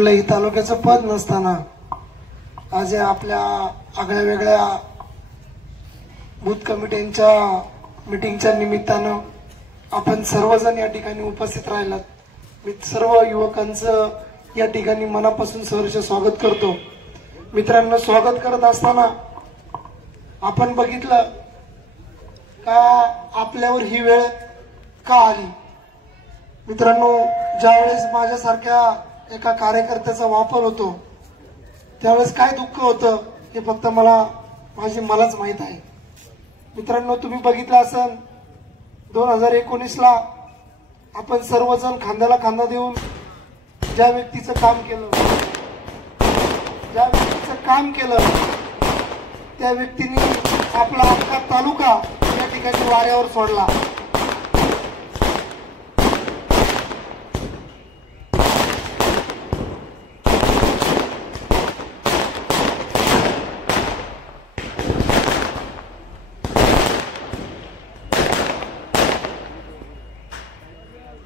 कुठल्याही तालुक्याचं पद नसताना आज आपल्या आगळ्या वेगळ्या बूथ कमिट्यांच्या मीटिंगच्या निमित्तानं आपण सर्वजण या ठिकाणी उपस्थित राहिलात. मी सर्व युवकांचं या ठिकाणी मनापासून सहर्ष स्वागत करतो. मित्रांनो, स्वागत करत असताना आपण बघितलं का आपल्यावर ही वेळ का आली. मित्रांनो, ज्यावेळेस माझ्यासारख्या एका कार्यकर्त्याचा वापर होतो त्यावेळेस काय दुःख होतं हे फक्त मलाच माहित आहे. मित्रांनो, तुम्ही बघितलं असेल 2019 ला आपण सर्वजण खांद्याला खांदा देऊन ज्या व्यक्तीचं काम केलं त्या व्यक्तीने आपला अख्खा तालुका या ठिकाणी वाऱ्यावर सोडला.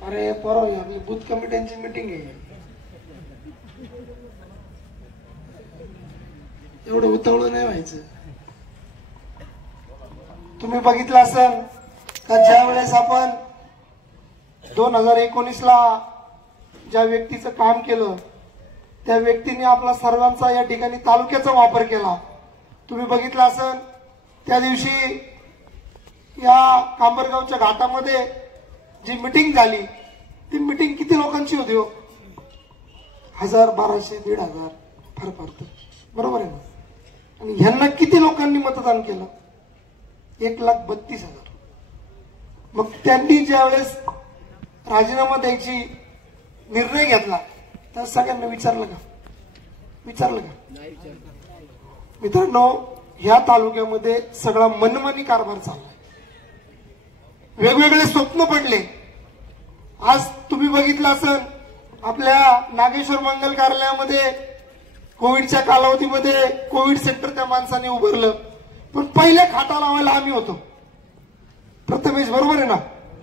अरे परवा आपली बूथ कमिट्यांची मीटिंग आहे. एवढं उतावळं नाही व्हायचं. तुम्ही बघितलं असेल का ज्या वेळेस आपण 2019 ला ज्या व्यक्तीचं काम केलं त्या व्यक्तीने आपला सर्वांचा या ठिकाणी तालुक्याचा वापर केला. तुम्ही बघितलं असेल त्या दिवशी या कांबरगावच्या घाटामध्ये जी मीटिंग झाली ती मीटिंग किती लोकांची होती हो? 1000, 1200, 1500 फार फार बरोबर आहे ना. आणि ह्यांना किती लोकांनी मतदान केलं? 1,32,000. मग त्यांनी ज्यावेळेस राजीनामा द्यायची निर्णय घेतला तर सगळ्यांना विचारलं का? मित्रांनो, ह्या तालुक्यामध्ये सगळा मनमानी कारभार चाललाय. वेगवेगळे स्वप्न पडले. आज तुम्ही बघितलं असेल आपल्या नागेश्वर मंगल कार्यालयामध्ये कोविडच्या कालावधीमध्ये कोविड सेंटर त्या माणसाने उभारलं, पण पहिल्या खाटा लावायला आम्ही होतो. प्रथमेश, बरोबर आहे ना?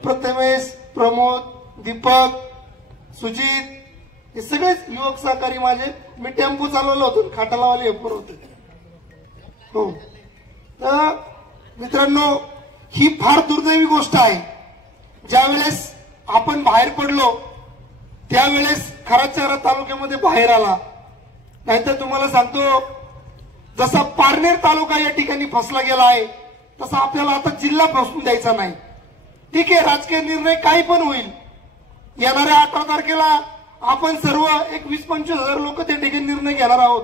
प्रथमेश, प्रमोद, दीपक, सुजित हे सगळेच युवक सहकारी माझे. मी टेम्पो चालवलं होतो, खाटा लावायला हेपर होते. हो. तर मित्रांनो, ही फार दुर्दैवी गोष्ट आहे. ज्यावेळेस आपण बाहेर पडलो त्यावेळेस खराचेहरा तालुक्यामध्ये बाहेर आला. नाहीतर तुम्हाला सांगतो, जसा पारनेर तालुका या ठिकाणी फसला गेला आहे तसा आपल्याला आता जिल्हा फसवून द्यायचा नाही. ठीक आहे, राजकीय निर्णय काही पण होईल. येणाऱ्या 18 तारखेला आपण सर्व 20-25 हजार लोक त्या ठिकाणी निर्णय घेणार आहोत.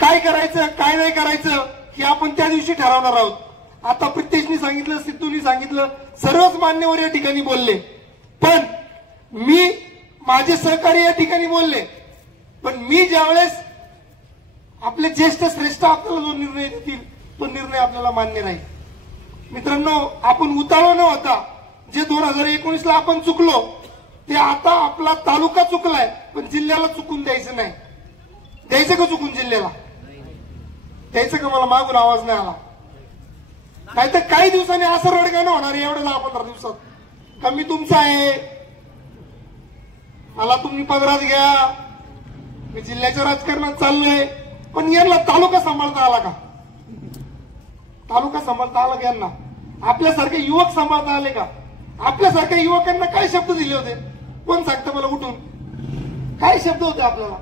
काय करायचं काय नाही करायचं हे आपण त्या दिवशी ठरवणार आहोत. आता प्रितेशनी सांगितलं, सिद्धूनी सांगितलं, सर्वच मान्यवर या ठिकाणी बोलले, पण माझे सहकारी या ठिकाणी बोलले. पण मी ज्यावेळेस आपले ज्येष्ठ श्रेष्ठ आपल्याला जो निर्णय देतील तो निर्णय आपल्याला मान्य राहील. मित्रांनो, आपण उतावळा न होता जे 2019 ला आपण चुकलो ते आता आपला तालुका चुकलाय, पण जिल्ह्याला चुकून द्यायचं नाही. द्यायचं का चुकून जिल्ह्याला? द्यायचं का? मला मागून आवाज नाही आला. नाहीतर काही दिवसांनी असं रडगाणं होणार आहे एवढ्या 10-15 दिवसात. कमी तुमचा आहे, मला तुम्ही पदरात घ्या, मी जिल्ह्याच्या राजकारणात चाललोय. पण यांना तालुका सांभाळता आला का? तालुका सांभाळता आला का यांना? आपल्यासारखे युवक सांभाळता आले का? आपल्यासारख्या युवकांना काय शब्द दिले होते? कोण सांगतं मला उठून? काय शब्द होते आपल्याला?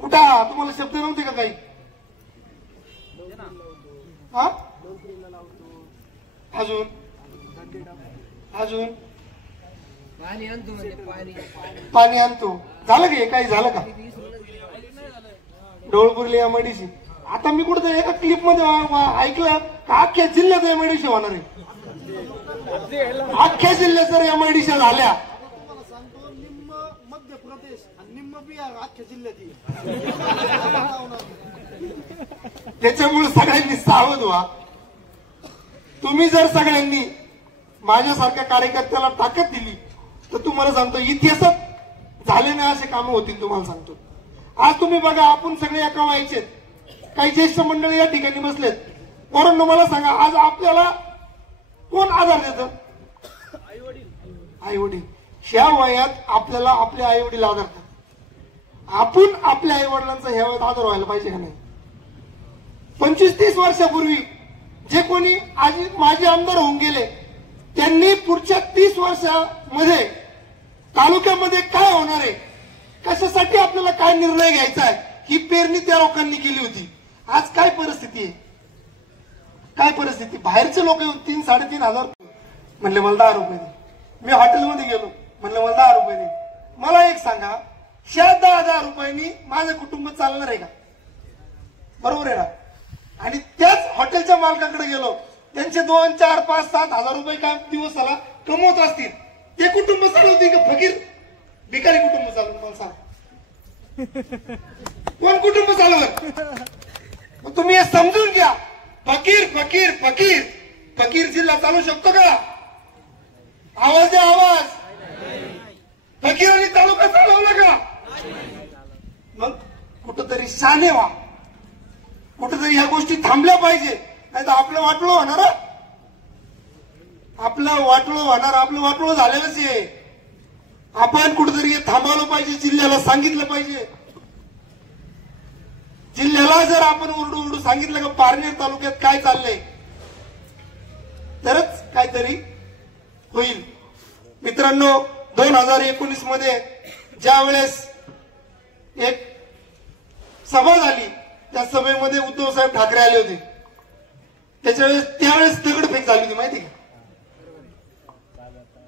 उठा, तुम्हाला शब्द नव्हते का काही? हा, अजून पाणी आणतो. झालं का? काही झालं का? डोळपुरली एमआयडीसी. आता मी कुठे एका क्लिप मध्ये ऐकलं का अख्ख्या जिल्ह्यात एमआयडीसी होणार आहे. अख्ख्या जिल्ह्यात जर एमआयडीसी झाल्या, निम्म मध्य प्रदेश आणि निम्म बिहार अख्ख्या जिल्ह्यात. त्याच्यामुळे सगळ्यांनी सावध व्हा. तुम्ही जर सगळ्यांनी माझ्यासारख्या कार्यकर्त्याला ताकद दिली तर तुम्हाला सांगतो इतिहासात झाले नाही असे कामं होतील. तुम्हाला सांगतो, आज तुम्ही बघा, आपण सगळे एका व्हायचेत. काही ज्येष्ठ मंडळी या ठिकाणी बसलेत. वरून मला सांगा, आज आपल्याला कोण आधार देतं? आई वडील. ह्या वयात आपल्याला आपले आई वडील आधारतात. आपण आपल्या आई वडिलांचा ह्या वेळेत आदर व्हायला पाहिजे का नाही? 25-30 वर्षापूर्वी जे कोणी आज माजी आमदार होऊन गेले त्यांनी पुढच्या 30 वर्षामध्ये तालुक्यामध्ये काय होणार आहे, कशासाठी आपल्याला काय निर्णय घ्यायचा आहे, ही पेरणी त्या लोकांनी केली होती. आज काय परिस्थिती आहे, काय परिस्थिती? बाहेरचे लोक येऊन 3-3.5 हजार म्हणले मला 10 रुपये दे. मी हॉटेलमध्ये गेलो म्हणलं मला 10 रुपये दे. मला एक सांगा, ह्या 10,000 रुपयांनी माझं कुटुंब चालणार आहे का? बरोबर आहे ना? आणि त्याच हॉटेलच्या मालकाकडे गेलो, त्यांचे 2, 4, 5, 7 हजार रुपये काय दिवसाला कमवत असतील, ते कुटुंब चालवतील का फकीर भिकारी कुटुंब चालवत? मला सांग, कोण कुटुंब चालवत? मग तुम्ही हे समजून घ्या. फकीर फकीर फकीर फकीर जिल्हा चालू शकतो का? आवाज द्या, आवाज. फकीरांनी तालुका चालवला का? मग कुठंतरी शाने व्हा, कुठंतरी ह्या गोष्टी थांबल्या पाहिजे. नाही तर आपलं वाटलं होणार, आपलं वाटलं झालेलंच आहे. आपण कुठेतरी हे थांबवलं पाहिजे, जिल्ह्याला सांगितलं पाहिजे. जिल्ह्याला जर आपण ओरडू सांगितलं का पारनेर तालुक्यात काय चाललंय, तरच काहीतरी होईल. मित्रांनो, 2019 मध्ये ज्या वेळेस एक सभा झाली, त्या सभेमध्ये उद्धव साहेब ठाकरे आले होते. त्यावेळेस दगडफेक झाली होती, माहिती का?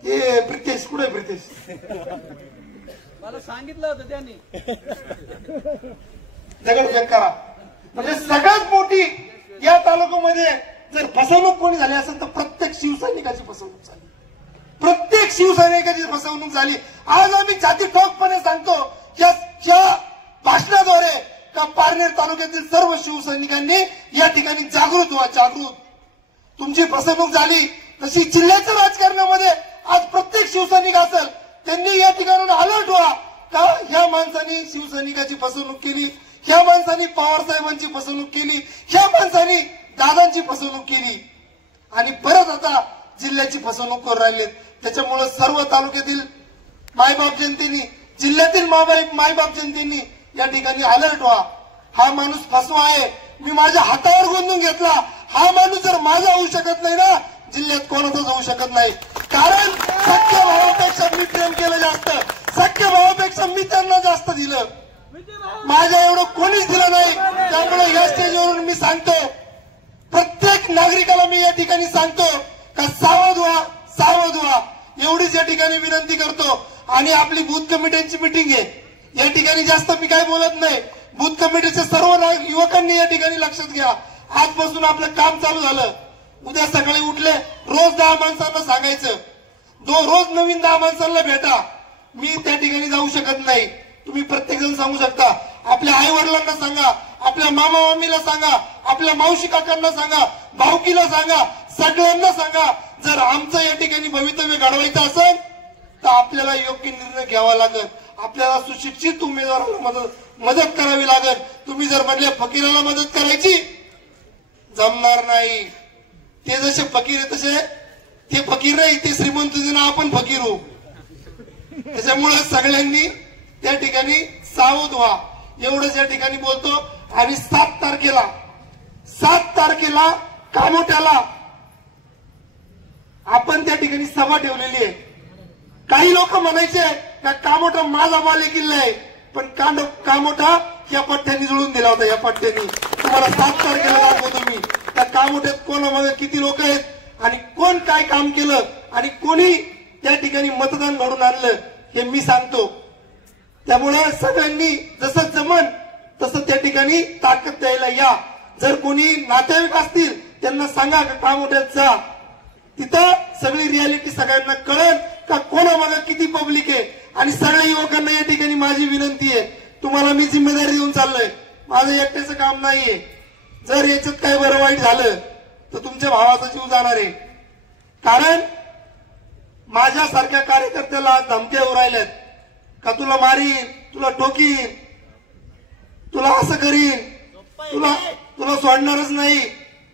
हे प्रितेश कुठे? प्रितेश मला सांगितलं होतं त्यांनी दगडफेक करा. म्हणजे सगळ्यात मोठी या तालुक्यामध्ये जर फसवणूक कोणी झाली असेल तर प्रत्येक शिवसैनिकाची फसवणूक झाली, प्रत्येक शिवसैनिकाची फसवणूक झाली. आज आम्ही छाती ठोकपणे सांगतो या भाषणाद्वारे का पारनेर तालुक्यातील सर्व शिवसैनिकांनी या ठिकाणी जागृत व्हा, जागृत. तुमची फसवणूक झाली तशी जिल्ह्याच्या राजकारणामध्ये आज प्रत्येक शिवसैनिक असेल त्यांनी या ठिकाणून अलर्ट व्हा का ह्या माणसांनी शिवसैनिकाची फसवणूक केली, ह्या माणसांनी पवार साहेबांची फसवणूक केली, ह्या माणसांनी दादांची फसवणूक केली आणि परत आता जिल्ह्याची फसवणूक करून राहिलेत. त्याच्यामुळे सर्व तालुक्यातील मायबाप जनतेनी, जिल्ह्यातील मायबाप जनतेनी या ठिकाणी अलर्ट व्हा. हा माणूस फसवा आहे, मी माझ्या हातावर गोंधून घेतला. हा माणूस जर माझा होऊ शकत नाही ना, जिल्ह्यात कोणाचाच होऊ शकत नाही. कारण सख्या भावापेक्षा मी प्रेम केलं जास्त, सख्या भावापेक्षा मी त्यांना जास्त दिलं, माझ्या एवढं कोणीच दिलं नाही. त्यामुळे या स्टेजवरून मी सांगतो, प्रत्येक नागरिकाला मी या ठिकाणी सांगतो का सावध व्हा, सावध व्हा. एवढीच या ठिकाणी विनंती करतो. आणि आपली बूथ कमिट्यांची मिटिंग आहे, या ठिकाणी जास्त मी काय बोलत नाही. बूथ कमिटीच्या सर्व युवकांनी या ठिकाणी लक्षात घ्या. आजपासून आपलं काम चालू झालं. उद्या सकाळी उठले रोज 10 माणसांना सांगायचं, रोज नवीन 10 माणसांना भेटा. मी त्या ठिकाणी जाऊ शकत नाही, तुम्ही प्रत्येक जण सांगू शकता. आपल्या आई वडिलांना सांगा, आपल्या मामा मामीला सांगा, आपल्या मावशी काकांना सांगा, भाऊकीला सांगा, सगळ्यांना सांगा. जर आमचं या ठिकाणी भवितव्य घडवायचं असेल तर आपल्याला योग्य निर्णय घ्यावा लागेल. आपल्याला सुशिक्षित उमेदवाराला मदत करावी लागेल. तुम्ही जर म्हणले फकीराला मदत करायची, जमणार नाही. ते जसे फकीर आहे तसे ते फकीर नाही, ते श्रीमंत ना आपण फकीर होऊ. त्याच्यामुळे सगळ्यांनी त्या ठिकाणी सावध व्हा, एवढंच या ठिकाणी बोलतो. आणि 7 तारखेला कामोठ्याला आपण त्या ठिकाणी सभा ठेवलेली आहे. काही लोक म्हणायचे का कामोठा माझा बाले किल्ला आहे, पण कामोठा या पट्ट्यांनी जुळून दिला होता. या पट्ट्यांनी तुम्हाला 7 तारखेला दाखवतो मी. त्या कामोठ्यात कोणामध्ये किती लोक आहेत आणि कोण काय काम केलं आणि कोणी त्या ठिकाणी मतदान घडून आणलं हे मी सांगतो. त्यामुळे सगळ्यांनी जसं जमन तसं त्या ठिकाणी ताकद द्यायला या. जर कोणी नातेवाईक असतील त्यांना सांगा का कामोठ्यात जा, तिथं सगळी रियालिटी सगळ्यांना कळेल का कोणामागे किती पब्लिक आहे. आणि सगळ्या युवकांना या ठिकाणी माझी विनंती आहे, तुम्हाला मी जिम्मेदारी देऊन चाललोय, माझं एकट्याचं काम नाहीये. जर याच्यात काही बरं वाईट झालं तर तुमच्या भावाचा जीव जाणार आहे. कारण माझ्यासारख्या कार्यकर्त्याला आज धमक्या येऊ राहिल्यात का तुला मारीन, तुला ठोकीन, तुला असं करीन, तुला सोडणारच नाही.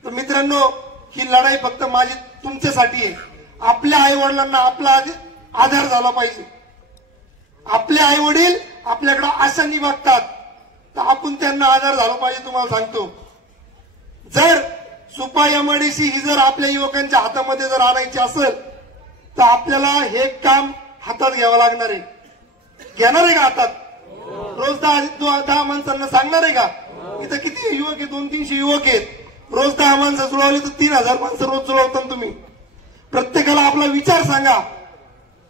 तर मित्रांनो, ही लढाई फक्त माझी तुमच्यासाठी आहे. आपल्या आई वडिलांना आपला आधार झाला पाहिजे. आपले आई वडील आपल्याकडे आशांनी बघतात, तर आपण त्यांना आधार झालो पाहिजे. तुम्हाला सांगतो, जर सुपा एमआयडीसी ही जर आपल्या युवकांच्या हातामध्ये जर आणायची असेल तर आपल्याला हे काम हातात घ्यावं लागणार आहे. घेणार आहे का हातात? रोज 10 माणसांना सांगणार आहे का? इथं किती युवक आहेत? 200-300 युवक आहेत. रोज 10 माणसं जुळवली तर 3000 माणसं रोज जुळवता तुम्ही. प्रत्येकाला आपला विचार सांगा,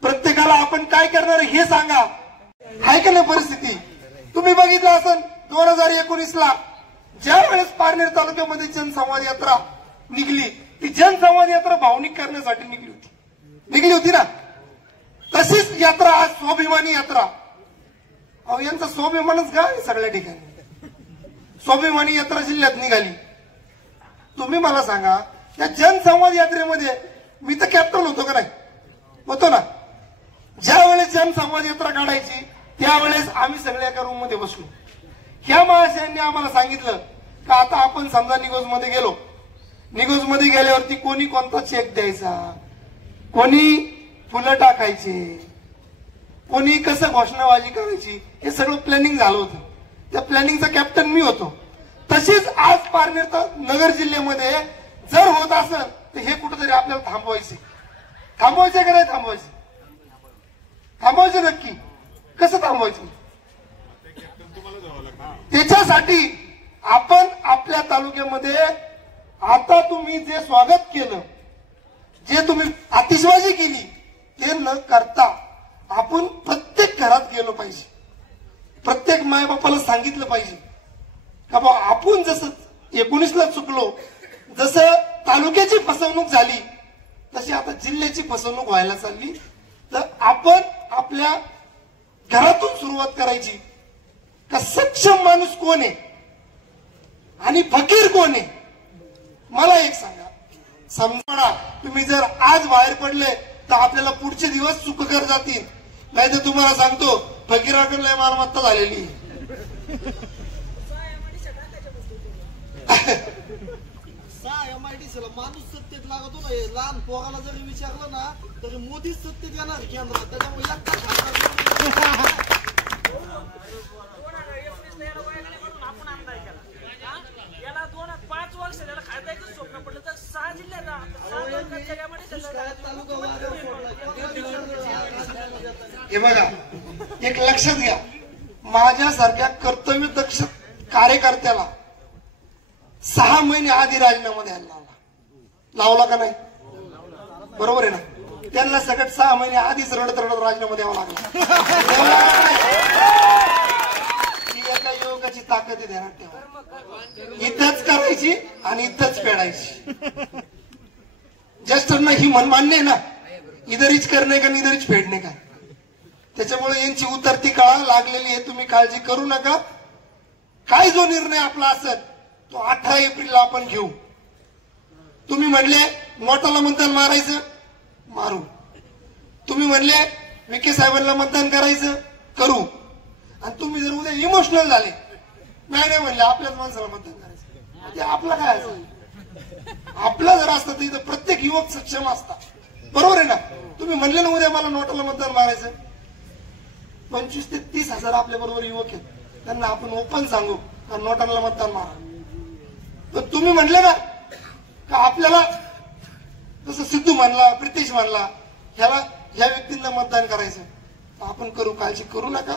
प्रत्येकाला आपण काय करणार हे सांगा. आहे का नाही परिस्थिती? तुम्ही बघितलं असेल 2019ला ज्या वेळेस पारनेर तालुक्यामध्ये जनसंवाद यात्रा निघली, ती जनसंवाद यात्रा भावनिक करण्यासाठी निघली होती ना. तशीच यात्रा आज स्वाभिमानी यात्रा. अहो यांचा स्वाभिमानच काय सगळ्या ठिकाणी. स्वाभिमानी यात्रा जिल्ह्यात निघाली. तुम्ही मला सांगा, या जनसंवाद यात्रेमध्ये मी तर कॅप्टन होतो का नाही? होतो ना. ज्या वेळेस जनसंवाद यात्रा काढायची त्यावेळेस आम्ही सगळे एका रूम मध्ये बसलो. ह्या महाशयांनी आम्हाला सांगितलं का आता आपण समजा निगोज मध्ये गेलो, निगोज मध्ये गेल्यावरती कोणी कोणता चेक द्यायचा, कोणी फुलं टाकायचे, कोणी कसं घोषणाबाजी करायची, हे सगळं प्लॅनिंग झालं होतं. त्या प्लॅनिंगचा कॅप्टन मी होतो. तशीच आज पारनेर नगर जिल्ह्यामध्ये जर होत असेल तर हे कुठेतरी आपल्याला थांबवायचे का नाही थांबवायचे? थांबवायचे नक्की. कसं थांबवायचं? त्याच्यासाठी आपण आपल्या तालुक्यामध्ये आता तुम्ही जे स्वागत केलं, जे तुम्ही आतिषबाजी केली, ते न करता आपण प्रत्येक घरात गेलो पाहिजे. प्रत्येक मायबापाला सांगितलं पाहिजे का बा आपण जसं 19ला चुकलो, जसं तालुक्याची फसवणूक झाली तशी आता जिल्ह्याची फसवणूक व्हायला चालली. तर आपण आपल्या घरातून सुरुवात करायची का सक्षम माणूस कोण आहे आणि फकीर कोण आहे. मला एक सांगा, समजा तुम्ही जर आज बाहेर पडले तर आपल्याला पुढचे दिवस सुखकर जातील. नाही तर तुम्हाला सांगतो फकीराकडे लय मालमत्ता झालेली. 6 एमआयडीसीला माणूस सत्तेत लागतो ना. लहान पोराला जरी विचारलं ना तरी मोदीच सत्तेत येणार केंद्रात. त्याच्यामुळे याला 5 वर्ष त्याला खासदारकीचं स्वप्न पडलं तर 6 जिल्ह्यात हे बघा, एक लक्षात घ्या, माझ्यासारख्या कर्तव्यदक्ष कार्यकर्त्याला 6 महिने आधी राजीनामा द्यायला लावला का नाही? बरोबर आहे ना. त्यांना सगळ्यात 6 महिने आधीच रडत राजीनामा द्यावा लागला. ही एका युवकाची ताकद आहे, ध्यानात ठेवा. इथंच करायची आणि इथंच फेडायची. ज्येष्ठांना ही मन मान्य आहे ना, इधरीच करणे का इधरीच फेडणे का. त्याच्यामुळे यांची उतरती काळ लागलेली आहे. तुम्ही काळजी करू नका. काय जो निर्णय आपला असेल तो 18 एप्रिलला आपण घेऊ. तुम्ही म्हणले नोटाला मतदान मारायचं, मारू. तुम्ही म्हणले विखे साहेबांना मतदान करायचं, करू. आणि तुम्ही जर उद्या इमोशनल झाले, नाही म्हणले आपल्याच माणसाला मतदान करायचं, ते आपलं काय असं? आपलं जर असतं तर इथं प्रत्येक युवक सक्षम असता. बरोबर आहे ना. तुम्ही म्हणले ना उद्या मला नोटाला मतदान मारायचं, 25 ते 30 हजार आपल्या बरोबर युवक आहेत, त्यांना आपण ओपन सांगू का नोटाला मतदान मारा. तर तुम्ही म्हणले ना का आपल्याला जसं सिद्धू म्हणला, प्रितेश म्हणला, ह्या व्यक्तींना मतदान करायचं, तर आपण करू. काळजी करू नका.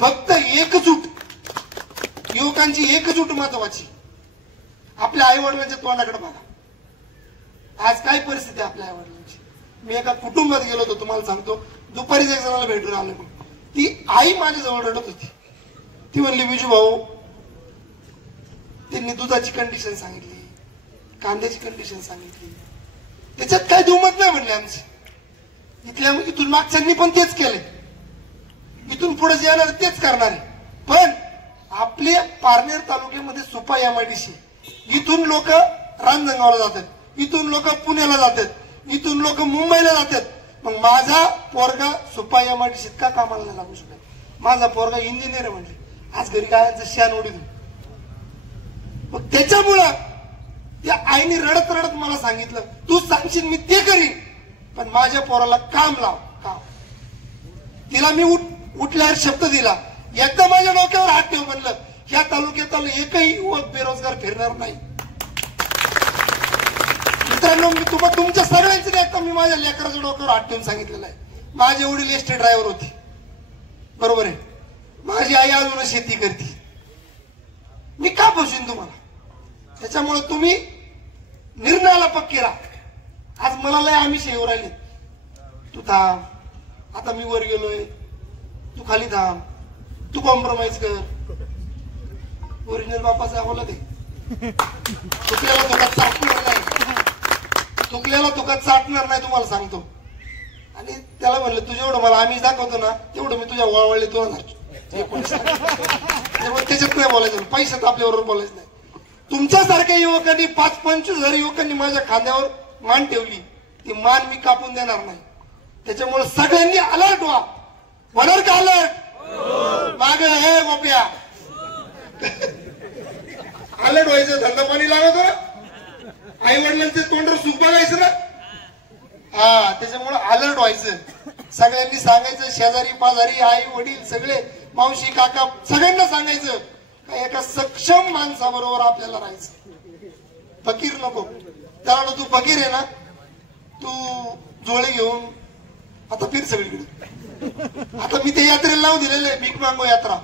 फक्त एकजूट, युवकांची एकजूट महत्वाची. आपल्या आई वडिलांच्या तोंडाकडे बघा. आज काय परिस्थिती आहे आपल्या आई वडिलांची. मी एका कुटुंबात गेलो होतो, तुम्हाला सांगतो, दुपारीच एक जणाला भेटून आलो. ती आई माझ्याजवळ रडत होती. ती म्हणली विजू भाऊ, त्यांनी दुधाची कंडिशन सांगितली, कांद्याची कंडिशन सांगितली, त्याच्यात काय दुमत नाही म्हणले आमची. इथून मागच्यांनी पण तेच केलंय, इथून पुढे जे येणार तेच करणार आहे. पण आपले पारनेर तालुक्यामध्ये सुपा एमआयडीसी, इथून लोक रांजणगावला जातात, इथून लोक पुण्याला जातात, इथून लोक मुंबईला जातात. मग माझा पोरगा सुपा एमआयडीसीत का कामाला नाही लागू शकत? माझा पोरगा इंजिनियर आहे म्हणजे आज घरी काय शान उडीत. मग त्याच्यामुळं त्या आईने रडत रडत मला सांगितलं, तू सांगशील मी ते करीन, पण माझ्या पोराला काम लाव, काम. तिला मी उठल्यावर शब्द दिला, एकदा माझ्या डोक्यावर हात ठेव म्हणलं, या तालुक्यात एकही युवक बेरोजगार फिरणार नाही. मित्रांनो, मी तुमच्या सगळ्यांचं एकदा मी माझ्या लेकराच्या डोक्यावर हात ठेवून सांगितलेलं आहे. माझे वडील एसटी ड्रायव्हर होते, बरोबर आहे. माझी आई अजून शेती करते. मी का फसवीन तुम्हाला? त्याच्यामुळे तुम्ही निर्णयाला पक्की राहा. आज मला लय आम्ही येऊ राहिले, तू थांब, आता मी वर गेलोय, तू खाली थांब, तू कॉम्प्रोमाइज कर. ओरिजिनल बापाचं आवलं ते चुकल्याला तुका चाटणार नाही, चुकल्याला तुका चाटणार नाही, तुम्हाला सांगतो. आणि त्याला म्हणलं, तुझं एवढं मला आम्ही दाखवतो ना, तेवढं मी तुझ्या वळवळले तुला धरतो. त्याच्यात नाही बोलायचं, पैशात आपल्याबरोबर बोलायचं नाही. तुमच्यासारख्या युवकांनी 5-25 हजार युवकांनी माझ्या खांद्यावर मान ठेवली, ती मान मी कापून देणार नाही. त्याच्यामुळे सगळ्यांनी अलर्ट व्हा. होणार का अलर्ट? माग हे गोप्या अलर्ट व्हायचं. धंदा पाणी लागतो ना, आई वडिलांचे तोंडावर सुख बघायचं ना, हा. त्याच्यामुळे अलर्ट व्हायचं. सगळ्यांनी सांगायचं, शेजारी पाजारी आई वडील सगळे, मावशी काका सगळ्यांना सांगायचं का एका सक्षम माणसाबरोबर आपल्याला राहायचं. फकीर नको. त्याला तू फकीर आहे ना, तू जोळे घेऊन आता फिर सगळीकडे. आता मी ते यात्रेला नाव दिलेलं आहे, भीक मांगो यात्रा.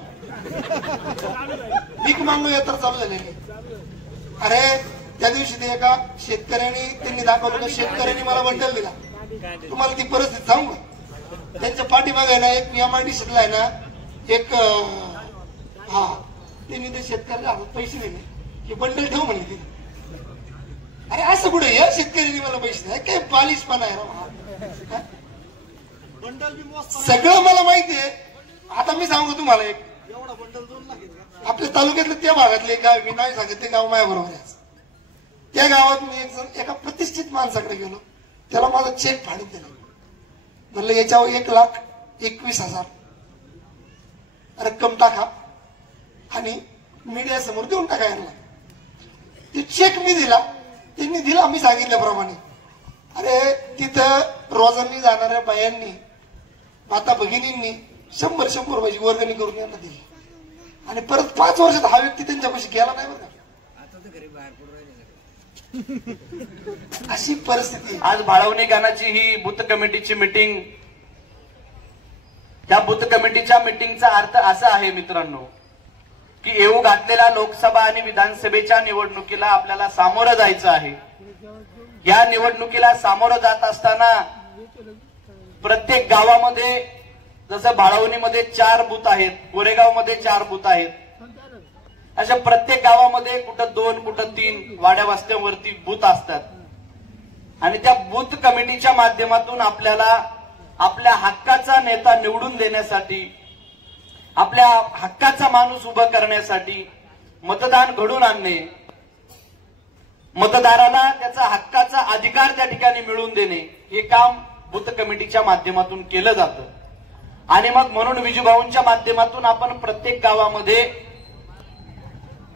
भीक मांगो यात्रा चालू झालेली. अरे त्या दिवशी ते एका शेतकऱ्यांनी त्यांनी दाखवलं का शेतकऱ्यांनी मला बंडल दिला. तुम्हाला ती परिस्थिती सांगू का? त्यांच्या पाठीमागे आहे ना, एक MIDCला आहे ना, एक हा, त्यांनी ते शेतकऱ्याला हातात पैसे दिले की बंडल ठेव म्हणे ते. अरे असं कुठे या शेतकऱ्यांनी मला पैसे दिले? काय बालिशपणा आहे ना. बंडल बी मोजता सगळं मला माहितीये. आता मी सांगू तुम्हाला, एक एवढा बंडल 2 लाख आहेत का? आपल्या तालुक्यातलं त्या भागातले गाव, मी नाही सांगत ते गाव माझ्या बरोबर आहे. त्या गावात मी एका प्रतिष्ठित माणसाकडे गेलो, त्याला माझा चेक फाडून दिला. म्हणलं याच्यावर 1,21,000 रक्कम टाका आणि मीडिया समोर देऊन टाका यांना. ते चेक मी दिला, त्यांनी दिला मी सांगितल्याप्रमाणे. अरे तिथं रोजांनी जाणाऱ्या बायांनी, माता भगिनींनी 100-100 रुपयाची वर्गणी करून यांना दिली. आणि परत 5 वर्षात हा व्यक्ती त्यांच्यापाशी गेला नाही बरं. अशी परिस्थिती. आज भाळवणी गानाची ही बूथ कमिटीची मीटिंग, त्या बूथ कमिटीच्या मीटिंगचा अर्थ असा आहे मित्रांनो, की येऊ घातलेल्या लोकसभा आणि विधानसभेच्या निवडणुकीला आपल्याला सामोरं जायचं आहे. या निवडणुकीला सामोरं जात असताना प्रत्येक गावामध्ये, जसं भाळवणीमध्ये 4 बूथ आहेत, कोरेगावमध्ये 4 बूथ आहेत, अशा प्रत्येक गावामध्ये कुठं 2, कुठं 3 वाड्या वस्त्यांवरती बूथ असतात. आणि त्या बूथ कमिटीच्या माध्यमातून आपल्याला आपल्या हक्काचा नेता निवडून देण्यासाठी, आपल्या हक्काचा माणूस उभा करण्यासाठी मतदान घडून आणणे, मतदाराला त्याचा हक्काचा अधिकार त्या ठिकाणी मिळवून देणे, हे काम बूथ कमिटीच्या माध्यमातून केलं जातं. आणि मग म्हणून विजूभाऊंच्या माध्यमातून आपण प्रत्येक गावामध्ये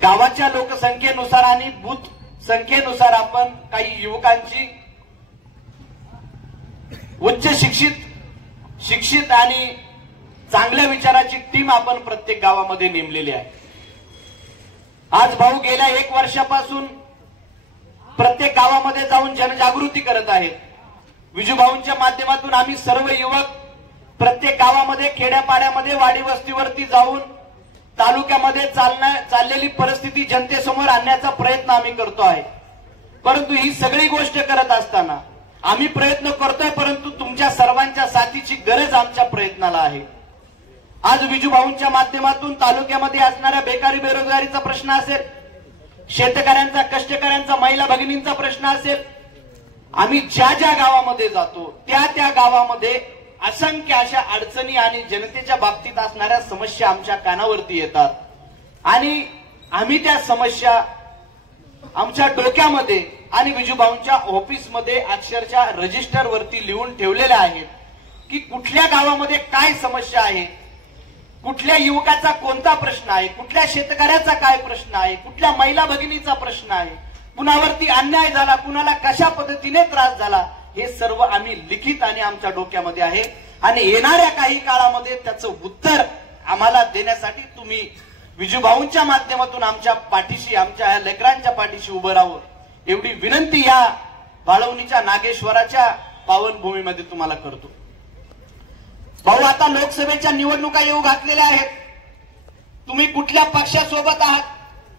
गावाच्या लोकसंख्येनुसार आणि बूथ संख्येनुसार आपण काही युवकांची उच्च शिक्षित आणि चांगल्या विचाराची टीम आपण प्रत्येक गावामध्ये नेमलेली आहे. आज भाऊ गेल्या 1 वर्षापासून प्रत्येक गावामध्ये जाऊन जनजागृती करत आहेत. विजूभाऊंच्या माध्यमातून आम्ही सर्व युवक प्रत्येक गावामध्ये, खेड्यापाड्यामध्ये, वाडी वस्तीवरती जाऊन तालुक्यामध्ये चाललेली परिस्थिती जनतेसमोर आणण्याचा प्रयत्न आम्ही करतो आहे. परंतु ही सगळी गोष्ट करत असताना आम्ही प्रयत्न करतोय, परंतु तुमच्या सर्वांच्या साथीची गरज आमच्या प्रयत्नाला आहे. आज विजूभाऊंच्या माध्यमातून तालुक्यामध्ये असणाऱ्या बेकारी बेरोजगारीचा प्रश्न असेल, शेतकऱ्यांचा, कष्टकऱ्यांचा, महिला भगिनींचा प्रश्न असेल, आम्ही ज्या ज्या गावामध्ये जातो त्या गावामध्ये असंख्य अशा अडचणी आणि जनतेच्या बाबतीत असणाऱ्या समस्या आमच्या कानावरती येतात. आणि आम्ही त्या समस्या आमच्या डोक्यामध्ये आणि विजूभाऊंच्या ऑफिसमध्ये अक्षरशः रजिस्टरवरती लिहून ठेवलेल्या आहेत की कुठल्या गावामध्ये काय समस्या आहे, कुठल्या युवकाचा कोणता प्रश्न आहे, कुठल्या शेतकऱ्याचा काय प्रश्न आहे, कुठल्या महिला भगिनीचा प्रश्न आहे, कुणावरती अन्याय झाला, कुणाला कशा पद्धतीने त्रास झाला, हे सर्व आम्ही लिखित आणि आमच्या डोक्यामध्ये आहे. आणि येणाऱ्या काही काळामध्ये त्याचं उत्तर आम्हाला देण्यासाठी तुम्ही विजूभाऊंच्या माध्यमातून आमच्या पाठीशी, आमच्या लेकरांच्या पाठीशी उभं राहावं, एवढी विनंती या बाळवणीच्या नागेश्वराच्या पावनभूमीमध्ये तुम्हाला करतो. भाऊ, आता लोकसभेच्या निवडणुका येऊ घातलेल्या आहेत. तुम्ही कुठल्या पक्षासोबत आहात,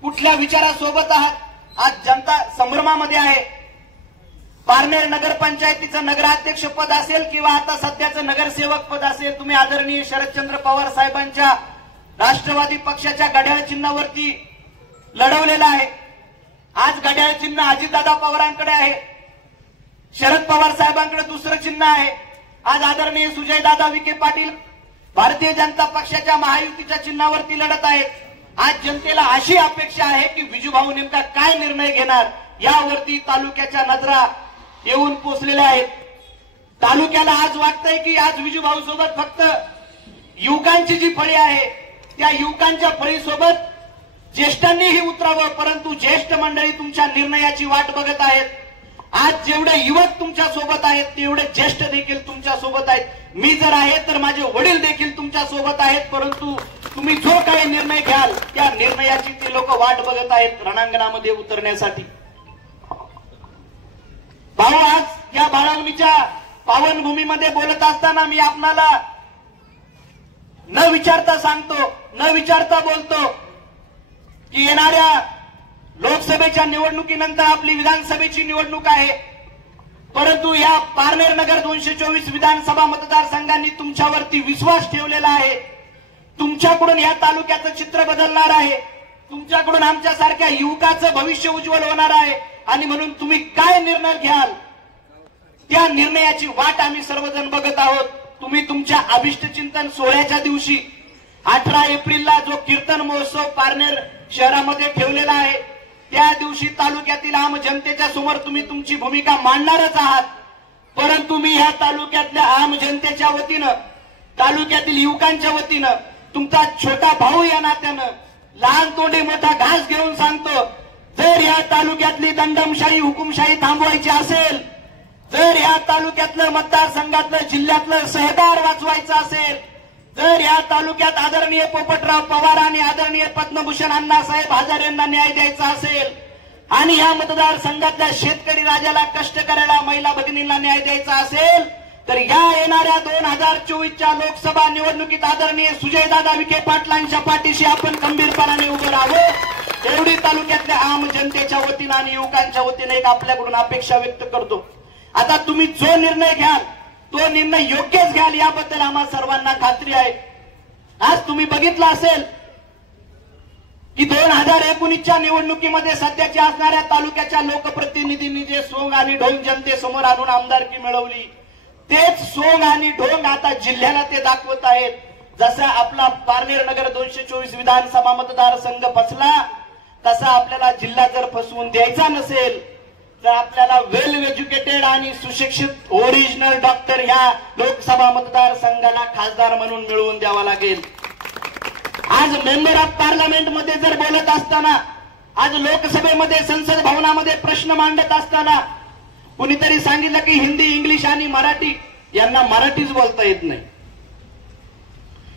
कुठल्या विचारासोबत आहात, आज जनता संभ्रमामध्ये आहे. पारनेर नगरपंचायतीचं नगराध्यक्ष पद असेल किंवा आता सध्याचं नगरसेवक पद असेल, तुम्ही आदरणीय शरदचंद्र पवार साहेबांच्या राष्ट्रवादी पक्षाच्या घड्याळ चिन्हावरती लढवलेलं आहे. आज घड्याळ चिन्ह अजितदादा पवारांकडे आहे, शरद पवार साहेबांकडे दुसरं चिन्ह आहे. आज आदरणीय सुजयदादा विखे पाटील भारतीय जनता पक्षाच्या महायुतीच्या चिन्हावरती लढत आहेत. आज जनतेला अशी अपेक्षा आहे की विजूभाऊ नेमका काय निर्णय घेणार, यावरती तालुक्याच्या नजरा येऊन पोचलेल्या आहेत. तालुक्याला आज वाटतंय की आज विजूभाऊ सोबत फक्त युवकांची जी फळी आहे, त्या युवकांच्या फळीसोबत ज्येष्ठांनीही उतरावं, परंतु ज्येष्ठ मंडळी तुमच्या निर्णयाची वाट बघत आहेत. आज जेवढे युवक तुमच्या सोबत आहेत तेवढे ज्येष्ठ देखील तुमच्या सोबत आहेत. मी जर आहे तर माझे वडील देखील तुमच्या सोबत आहेत, परंतु तुम्ही जो काही निर्णय घ्याल त्या निर्णयाची ते लोक वाट बघत आहेत रणांगणामध्ये उतरण्यासाठी. भाऊ, आज या बाळवणीच्या पावनभूमीमध्ये बोलत असताना मी आपणाला न विचारता सांगतो, न विचारता बोलतो की येणाऱ्या लोकसभेच्या निवडणुकीनंतर आपली विधानसभेची निवडणूक आहे. परंतु या पारनेर नगर 224 विधानसभा मतदारसंघांनी तुमच्यावरती विश्वास ठेवलेला आहे. तुमच्याकडून या तालुक्याचं चित्र बदलणार आहे, तुमच्याकडून आमच्यासारख्या युवकाचं भविष्य उज्ज्वल होणार आहे. आणि म्हणून तुम्ही काय निर्णय घ्याल त्या निर्णयाची वाट आम्ही सर्वजण बघत आहोत. तुम्ही तुमच्या अभिष्ट चिंतन सोहळ्याच्या दिवशी 18 एप्रिलला जो कीर्तन महोत्सव पारनेर शहरामध्ये ठेवलेला आहे, त्या दिवशी तालुक्यातील आम जनतेच्या समोर तुम्ही तुमची भूमिका मांडणारच आहात. परंतु मी ह्या तालुक्यातल्या आम जनतेच्या वतीनं, तालुक्यातील युवकांच्या वतीनं, तुमचा छोटा भाऊ या नात्यानं लहान तोंडी मोठा घास घेऊन सांगतो, जर या तालुक्यातली दंडमशाही हुकुमशाही थांबवायची असेल, जर या तालुक्यातलं मतदारसंघातलं जिल्ह्यातलं सहकार वाचवायचं असेल, जर या तालुक्यात आदरणीय पोपटराव पवार आणि आदरणीय पद्मभूषण अण्णासाहेब हजारे यांना न्याय द्यायचा असेल आणि या मतदारसंघातल्या शेतकरी राजाला, कष्टकऱ्याला, महिला भगिनींना न्याय द्यायचा असेल, तर या येणाऱ्या 2024च्या लोकसभा निवडणुकीत आदरणीय सुजयदादा विखे पाटलांच्या पाठीशी आपण खंबीरपणाने उभं राहावं, एवढी तालुक्यातल्या आम जनतेच्या वतीनं आणि युवकांच्या वतीनं एक आपल्याकडून अपेक्षा व्यक्त करतो. आता तुम्ही जो निर्णय घ्याल तो निर्णय योग्यच घ्याल याबद्दल आम्हा सर्वांना खात्री आहे. आज तुम्ही बघितलं असेल की 2019च्या निवडणुकीमध्ये सध्याच्या असणाऱ्या तालुक्याच्या लोकप्रतिनिधींनी जे सोंग आणि ढोंग जनतेसमोर आणून आमदारकी मिळवली, तेच सोंग आणि ढोंग आता जिल्ह्याला ते दाखवत आहेत. जसा आपला पारनेर नगर 224 विधानसभा मतदारसंघ फसला, तसा आपल्याला जिल्हा जर फसवून द्यायचा नसेल तर आपल्याला वेल एज्युकेटेड आणि सुशिक्षित ओरिजिनल डॉक्टर ह्या लोकसभा मतदारसंघाला खासदार म्हणून मिळवून द्यावा लागेल. आज मेंबर ऑफ पार्लमेंट मध्ये जर बोलत असताना, आज लोकसभेमध्ये संसद भवनामध्ये प्रश्न मांडत असताना कुणीतरी सांगितलं की हिंदी, इंग्लिश आणि मराठी, यांना मराठीच बोलता येत नाही,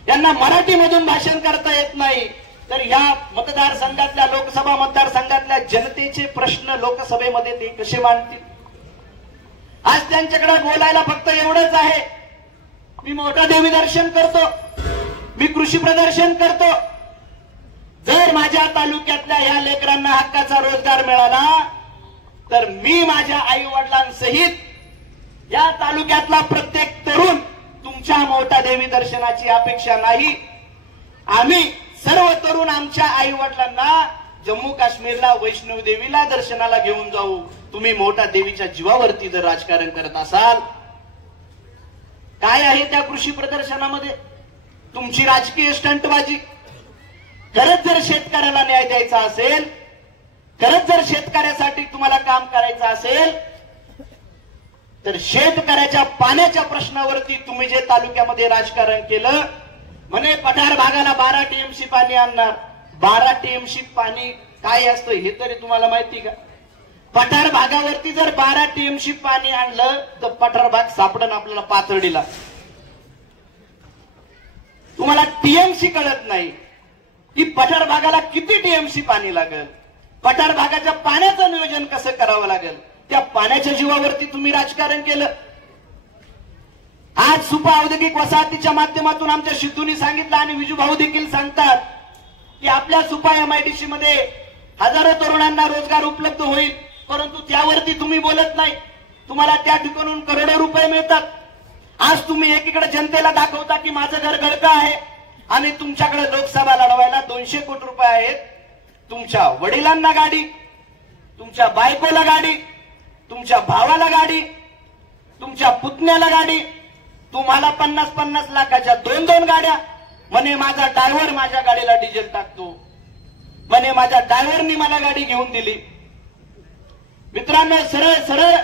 यांना मराठीमधून भाषण करता येत नाही, तर या मतदारसंघातल्या, लोकसभा मतदारसंघातल्या जनतेचे प्रश्न लोकसभेमध्ये ते कसे मांडतील? आज त्यांच्याकडे बोलायला फक्त एवढंच आहे, मी मोठा देवी दर्शन करतो, मी कृषी प्रदर्शन करतो. जर माझ्या तालुक्यातल्या या लेकरांना हक्काचा रोजगार मिळाला तर मी माझ्या आई वडिलांसहित या तालुक्यातला प्रत्येक तरुण तुमच्या मोठा देवी दर्शनाची अपेक्षा नाही. आम्ही सर्व तरुण आमच्या आई वडिलांना जम्मू काश्मीरला वैष्णव देवीला दर्शनाला घेऊन जाऊ. तुम्ही मोठा देवीच्या जीवावरती जर राजकारण करत असाल, काय आहे त्या कृषी प्रदर्शनामध्ये? तुमची राजकीय स्टंटबाजी. खरंच जर शेतकऱ्याला न्याय द्यायचा असेल, खरंच जर शेतकऱ्यासाठी तुम्हाला काम करायचं असेल, तर शेतकऱ्याच्या पाण्याच्या प्रश्नावरती तुम्ही जे तालुक्यामध्ये राजकारण केलं, म्हणे पठार भागाला 12 टीएमसी पाणी आणणार. 12 टीएमसी पाणी काय असतं हे तरी तुम्हाला माहिती का? पठार भागावरती जर 12 टीएमसी पाणी आणलं तर पठार भाग सापडन आपल्याला पातळीला. तुम्हाला टीएमसी कळत नाही की पठार भागाला किती टीएमसी पाणी लागेल, पठार भागाच्या पाण्याचं नियोजन कसं करावं लागेल. त्या पाण्याच्या जीवावरती तुम्ही राजकारण केलं. आज सुपा औद्योगिक वसाहतीच्या माध्यमातून आमच्या सिद्धूंनी सांगितलं आणि विजूभाऊ देखील सांगतात की आपल्या सुपा एमआयडीसी मध्ये हजारो तरुणांना रोजगार उपलब्ध होईल, परंतु त्यावरती तुम्ही बोलत नाही. तुम्हाला त्या ठिकाणून करोडो रुपये मिळतात. आज तुम्ही एकीकडे जनतेला दाखवता की माझं घर गळकं आहे आणि तुमच्याकडे लोकसभा लढवायला 200 कोटी रुपये आहेत. तुमच्या वडिलांना गाडी, तुमच्या बायकोला गाडी, तुमच्या भावाला गाडी, तुमच्या पुतण्याला गाडी, तुम्हाला 50-50 लाखाच्या 2-2 गाड्या. म्हणे माझा ड्रायव्हर माझ्या गाडीला डिझेल टाकतो, म्हणे माझ्या ड्रायव्हरनी मला गाडी घेऊन दिली. मित्रांनो, सरळ सरळ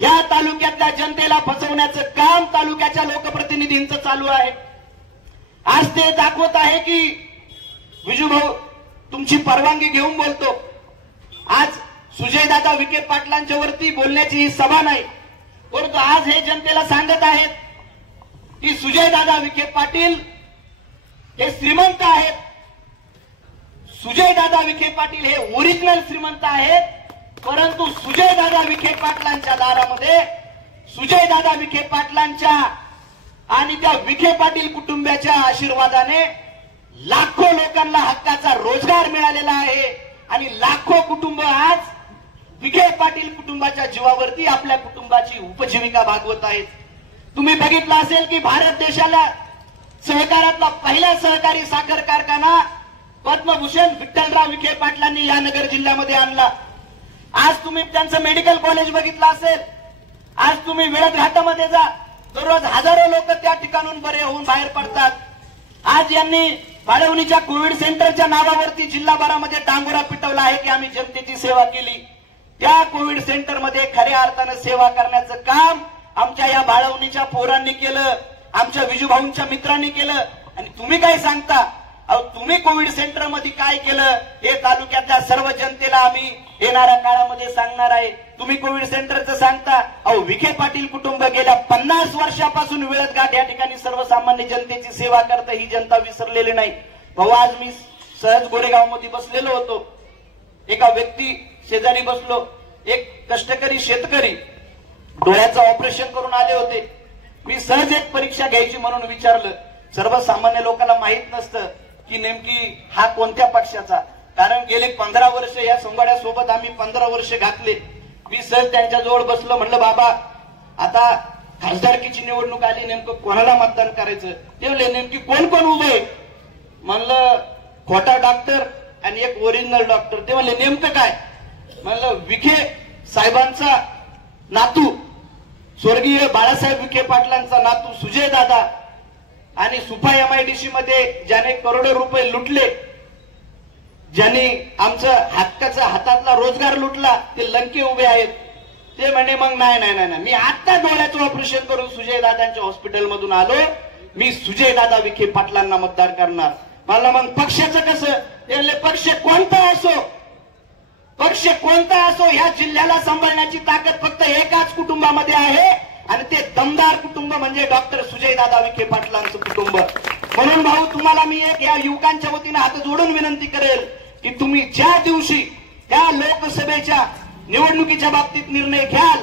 या तालुक्यातल्या जनतेला फसवण्याचं काम तालुक्याच्या लोकप्रतिनिधींचं चालू आहे. आज ते दाखवत आहे की विजूभाऊ तुमची परवानगी घेऊन बोलतो. आज सुजयदादा विखे पाटलांच्या वरती बोलण्याची ही सभा नाही, परंतु आज हे जनतेला सांगत आहेत की सुजयदादा विखे पाटील हे श्रीमंत आहेत. सुजयदादा विखे पाटील हे ओरिजिनल श्रीमंत आहेत, परंतु सुजयदादा विखे पाटलांच्या दारामध्ये सुजयदादा विखे पाटलांच्या आणि त्या विखे पाटील कुटुंबाच्या आशीर्वादाने लाखो लोकांना हक्काचा रोजगार मिळालेला आहे आणि लाखो कुटुंब आज विखे पाटील कुटुंबाच्या जीवावरती आपल्या कुटुंबाची उपजीविका भागवत आहेत. तुम्ही बघितलं असेल की भारत देशाला सहकारातला पहिला सहकारी साखर कारखाना पद्मभूषण विठ्ठलराव विखे पाटलांनी या नगर जिल्ह्यामध्ये आणला. आज तुम्ही त्यांचं मेडिकल कॉलेज बघितलं असेल. आज तुम्ही वेळत घाटामध्ये जा, दररोज हजारो लोक त्या ठिकाणून बरे होऊन बाहेर पडतात. आज यांनी बाळवणीच्या कोविड सेंटरच्या नावावरती जिल्हाभरामध्ये डांगोरा पिटवला आहे की आम्ही जनतेची सेवा केली. त्या कोविड सेंटरमध्ये खऱ्या अर्थानं सेवा करण्याचं काम आमच्या या बाळवणीच्या पोरांनी केलं, आमच्या विजूभाऊंच्या मित्रांनी केलं. आणि तुम्ही काय सांगता? अहो, तुम्ही कोविड सेंटर मध्ये काय केलं हे तालुक्यातल्या सर्व जनतेला आम्ही येणाऱ्या काळामध्ये सांगणार आहे. तुम्ही कोविड सेंटरचं सांगता, अहो विखे पाटील कुटुंब गेल्या 50 वर्षापासून वेळत घाट या ठिकाणी सर्वसामान्य जनतेची सेवा करतं, ही जनता विसरलेली नाही. भाऊ, आज मी सहज गोरेगाव मध्ये बसलेलो होतो. एका व्यक्ती शेजारी बसलो. एक कष्टकरी शेतकरी डोळ्याचं ऑपरेशन करून आले होते. मी सहज एक परीक्षा घ्यायची म्हणून विचारलं. सर्वसामान्य लोकांना माहित नसतं की नेमकी हा कोणत्या पक्षाचा, कारण गेले 15 वर्ष या सोंगाड्यासोबत आम्ही 15 वर्ष घातले. मी सहज त्यांच्या जवळ बसलो. म्हणलं, बाबा आता खासदारकीची निवडणूक आली, नेमकं कोणाला मतदान करायचं? ते म्हणले, नेमकी कोण कोण उभे? म्हणलं, खोटा डॉक्टर आणि एक ओरिजिनल डॉक्टर. ते म्हणले, नेमकं काय? म्हणलं, विखे साहेबांचा नातू स्वर्गीय बाळासाहेब विखे पाटलांचा नातू सुजय दादा आणि सुपा एमआयडीसी मध्ये ज्याने करोडो रुपये लुटले, ज्यांनी आमचं हक्काचा हातातला रोजगार लुटला, ते लंके उभे आहेत. ते म्हणे, मग नाही नाही नाही, मी आता डोळ्याचं ऑपरेशन करून सुजय दादांच्या हॉस्पिटलमधून आलो, मी सुजय दादा विखे पाटलांना मतदान करणार. मला मग पक्षाचं कसं? ते म्हणले, पक्ष कोणता असो, पक्ष कोणता असो, या जिल्ह्याला सांभाळण्याची ताकद फक्त एकाच कुटुंबामध्ये आहे आणि ते दमदार कुटुंब म्हणजे डॉक्टर सुजयदादा विखे पाटलांचं कुटुंब. म्हणून भाऊ, तुम्हाला मी एक या युवकांच्या वतीने हात जोडून विनंती करेल की तुम्ही ज्या दिवशी त्या लोकसभेच्या निवडणुकीच्या बाबतीत निर्णय घ्याल,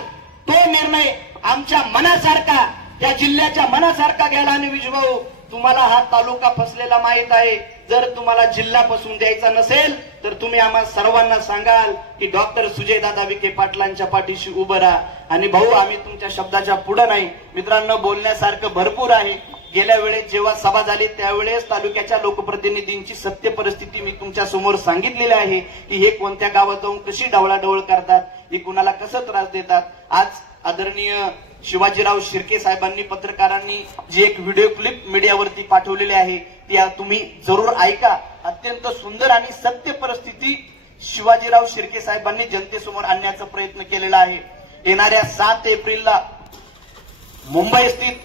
तो निर्णय आमच्या मनासारखा, त्या जिल्ह्याच्या मनासारखा घ्याल. आणि विजूभाऊ, तुम्हाला हा तालुका फसलेला माहित आहे. जर तुम्हाला जिल्हा फसवून द्यायचा नसेल तर तुम्ही आम्हा सर्वांना सांगाल की डॉक्टर सुजयदादा विखे पाटलांच्या पाठीशी उभं राहा. आणि भाऊ, आम्ही तुमच्या शब्दाच्या पुढे नाही. मित्रांनो, बोलण्यासारखं भरपूर आहे. गेल्या वेळेस जेव्हा सभा झाली त्यावेळेस तालुक्याच्या लोकप्रतिनिधींची सत्य परिस्थिती मी तुमच्या समोर सांगितलेली आहे की हे कोणत्या गावात जाऊन कशी डावळाडवळ करतात, हे कुणाला कसं त्रास देतात. आज आदरणीय शिवाजीराव शिर्के साहेबांनी, पत्रकारांनी जी एक व्हिडिओ क्लिप मीडियावरती पाठवलेली आहे ती तुम्ही जरूर ऐका. अत्यंत सुंदर आणि सत्य परिस्थिती शिवाजीराव शिर्के साहेबांनी जनतेसमोर आणण्याचा प्रयत्न केलेला आहे. येणाऱ्या 7 एप्रिलला मुंबई स्थित,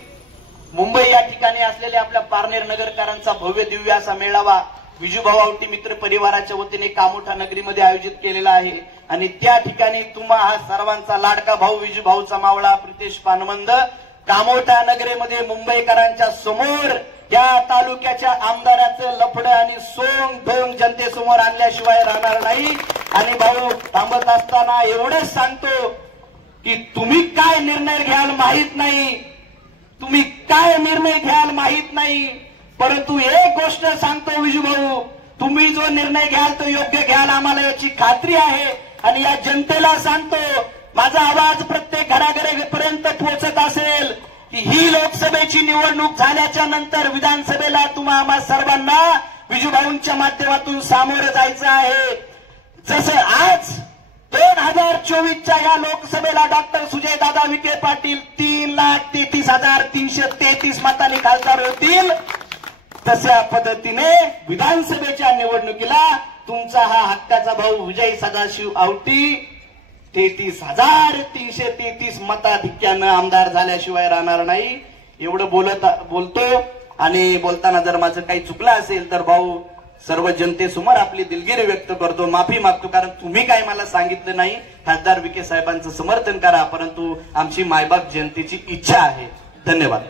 मुंबई या ठिकाणी असलेल्या आपल्या पारनेर नगरकरांचा भव्य दिव्य असा मेळावा विजूभाऊ आवटी मित्र परिवाराच्या वतीने कामोठा नगरीमध्ये आयोजित केलेला आहे. आणि त्या ठिकाणी तुम्हा हा सर्वांचा लाडका भाऊ विजूभाऊचा मावळा प्रितेश पानमंद कामोठा नगरीमध्ये मुंबईकरांच्या समोर या तालुक्याच्या आमदाराचं लफडं आणि सोंग ढोंग जनतेसमोर आणल्याशिवाय राहणार नाही. आणि भाऊ थांबत असताना एवढंच सांगतो की तुम्ही काय निर्णय घ्याल माहित नाही, तुम्ही काय निर्णय घ्याल माहित नाही, परंतु एक गोष्ट सांगतो विजू भाऊ, तुम्ही जो निर्णय घ्याल तो योग्य घ्याल आम्हाला याची खात्री आहे. आणि या जनतेला सांगतो, माझा आवाज प्रत्येक घराघरापर्यंत पोहोचत असेल की ही लोकसभेची निवडणूक झाल्याच्या नंतर विधानसभेला आम्हा सर्वांना विजूभाऊंच्या माध्यमातून सामोरं जायचं आहे. जसं आज 2024च्या या लोकसभेला डॉक्टर सुजयदादा विखे पाटील 3,33,333 मतांनी खासदार होतील, तशा पद्धतीने विधानसभेच्या निवडणुकीला तुमचा हा हक्काचा भाऊ विजय सदाशिव आवटी 33,333 मताधिक्यानं आमदार झाल्याशिवाय राहणार नाही. एवढं बोलतो. आणि बोलताना जर माझं काही चुकलं असेल तर भाऊ सर्व जनतेसमोर आपली दिलगिरी व्यक्त करतो, माफी मागतो. कारण तुम्ही काय मला सांगितलं नाही, खासदार विखे साहेबांचं समर्थन करा, परंतु आमची मायबाप जनतेची इच्छा आहे. धन्यवाद.